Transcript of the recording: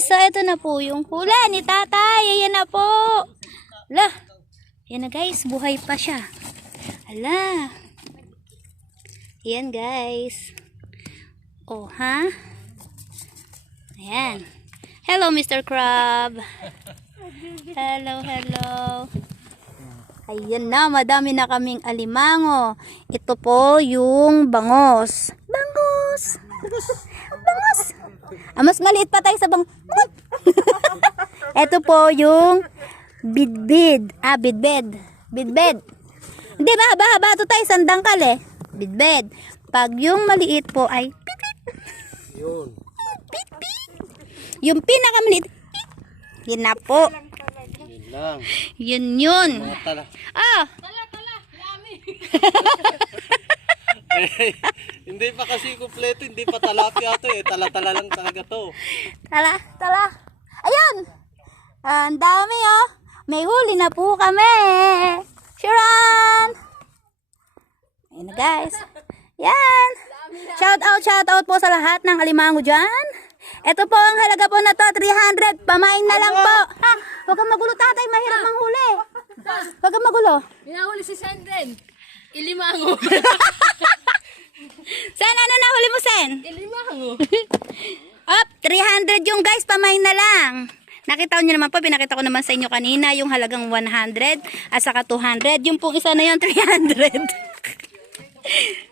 so ito na po yung hula ni tatay. Ayan na po. Ala, yan na guys, buhay pa siya. Ala. Ayan guys. Oh, ha? Ayan. Hello, Mr. Crab. Hello, hello. Ayan na, madami na kaming alimango. Ito po yung bangos. Bangos! Bangos! Ah, mas maliit pa tayo sa bang... Ito po yung bidbid. Ah, bidbed. Bidbed. Hindi ba, haba, haba. Ito tayo sandangkal eh. Bidbed. Pag yung maliit po ay pipit. Yun. Yung pinakamaliit. Yun na po. Yun lang. Yun yun. Mga tala. Ah, Eh, hindi pa kasi kumpleto, hindi pa talapia to eh. Tala-tala lang talaga to. Tala, tala. Ayun! Ah, Ang dami oh. May huli na po kami. Sharon! Ayun na guys. Yan. Shout out, shout out po sa lahat ng alimango dyan. Ito po ang halaga po na to, 300. Pamain na lang po. Ha? Huwag kang magulo tatay, mahirap manghuli. Huwag kang magulo. Pinahuli si Senden. Ilimango. Sen, na huli mo, Sen? Ilimango. Up, 300 yung guys, pamain na lang. Nakita nyo naman po, pinakita ko naman sa inyo kanina yung halagang 100 at saka 200. Yung pong isa na yun, 300.